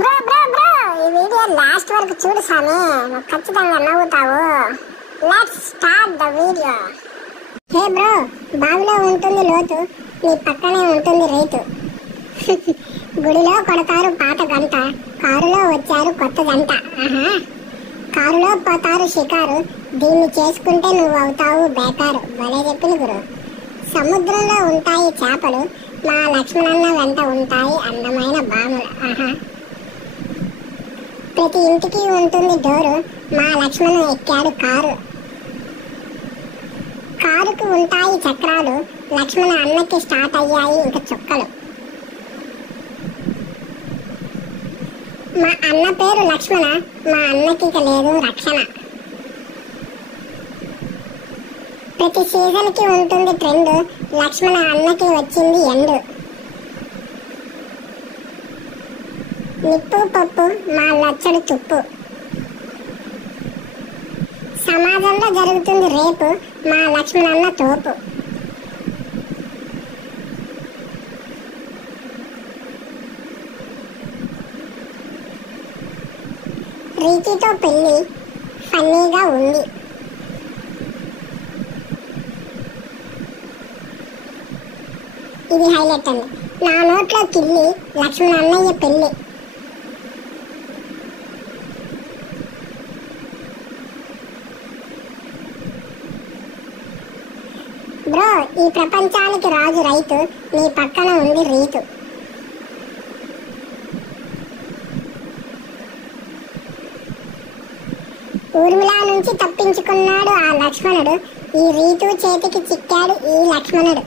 Bro ఈ video last వరకు చూడు సామి, నువ్వు ఖచ్చితంగా నవ్వుతావు. Let's start the video. Hey bro, బావిలో ఉంటుంది లోతు, నీ పక్కనే ఉంటుంది రైతు. గుడిలో కొడతారు పాత గంట, కారులో వచ్చారు కొత్త జంట. కారులో పోతారు షికారు, దీన్ని చేసుకుంటే నువ్వు అవుతావు బేకారు. భలే చెప్పిన గురు. సముద్రంలో ఉంటాయి చేపలు, మా లక్ష్మణన్న వెంట ఉంటాయి అందమైన బాములు. ప్రతి ఇంటికి ఉంటుంది డోరు, మా లక్ష్మణ ఎక్కాడు కారు. కారుకు ఉంటాయి చక్రాలు, లక్ష్మణ అన్నకి స్టార్ట్ అయ్యాయి ఇంక చుక్కలు. మా అన్న పేరు లక్ష్మణ, మా అన్నకి ఇక లేదు రక్షణ. ప్రతి సీజన్ కి ఉంటుంది ట్రెండ్, లక్ష్మణ అన్నకి వచ్చింది ఎండు. నిప్పు పప్పు మా లచ్చడు తుప్పు, సమాజంలో జరుగుతుంది రేపు, మా లక్ష్మణన్న తోపు. రీతితో పెళ్లి ఫన్నీగా ఉంది. ఇది హైలైట్ అండి. నా నోట్లో కిల్లి, లక్ష్మణ అన్నయ్య పెళ్లి. బ్రో, ఈ ప్రపంచానికి రాజు రైతు, నీ పక్కన ఉంది రీతు. ఊర్మిళ నుంచి తప్పించుకున్నాడు ఆ లక్ష్మణుడు, ఈ రీతు చేతికి చిక్కాడు ఈ లక్ష్మణుడు.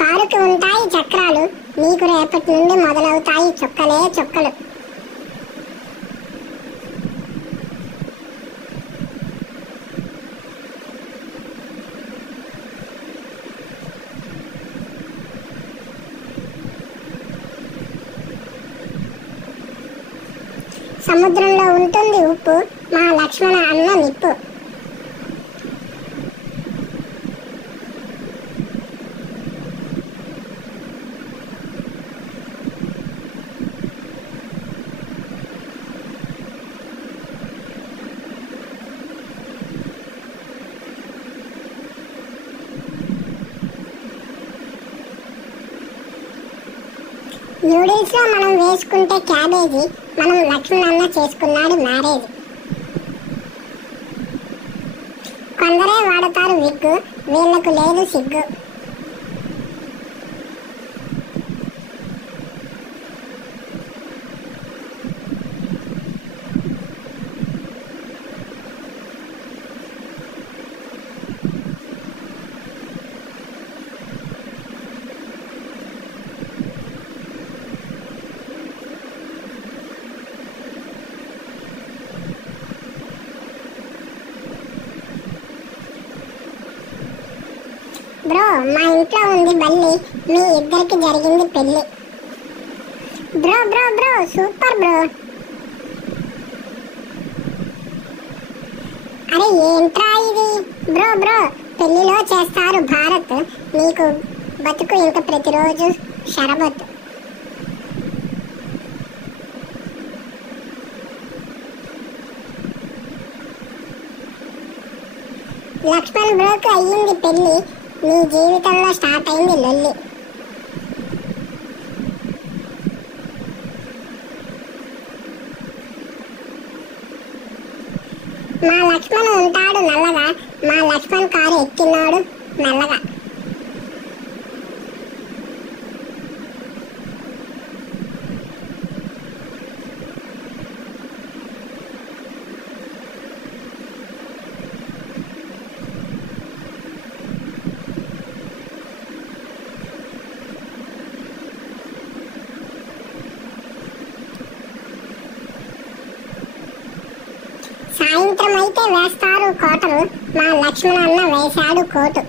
కారుకి ఉంటాయి చక్రాలు, నీకు రేపటి నుండి మొదలవుతాయి చుక్కలే చుక్కలు. సముద్రంలో ఉంటుంది ఉప్పు, మా లక్ష్మణ అన్న నిప్పు. న్యూడిల్స్ లో మనం వేసుకుంటే క్యాబేజీ, మనం లక్ష్మణన్న చేసుకున్నాడు మ్యారేజ్. కొందరే వాడతారు విగ్గు, వీళ్లకు లేదు సిగ్గు. బ్రో, మా ఇంట్లో ఉంది బల్లి, మీ ఇద్దరికి జరిగింది పెళ్లి. Bro bro bro super bro. అరే ఏంట్రా ఇది బ్రో బ్రో, పెళ్లిలో చేస్తారు భారత్, నీకు బతుకు ఇంక ప్రతిరోజు షరబత్. లక్ష్మణ్ బ్రోకి అయ్యింది పెళ్లి, నీ జీవితంలో స్టార్ట్ అయింది లొల్లి. మా లక్ష్మణ్ ఉంటాడు నల్లగా, మా లక్ష్మణ్ కారు ఎక్కినాడు మెల్లగా. సాయంత్రం అయితే వేస్తారు కోటలు, మా లక్ష్మణన్న వేశాడు కోటు.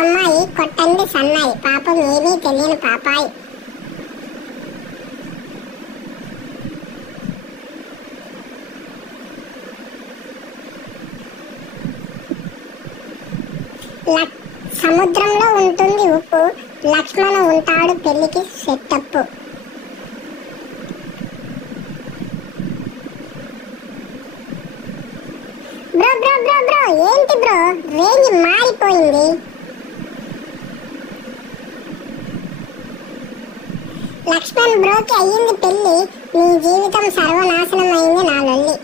అమ్మాయి కొట్టండి సన్నాయి, పాపం ఏమీ తెలియని పాపాయి. సముద్రంలో ఉంటుంది ఉప్పు, లక్ష్మణ ఉంటాడు పెళ్లికి సెట్టప్పు. బ్రో బ్రో బ్రో బ్రో ఏంటి బ్రో రేంజ్ మారిపోయింది. లక్ష్మణ్ బ్రోకి అయ్యింది పెళ్లి, నీ జీవితం సర్వనాశనం అయింది నా లొల్లి.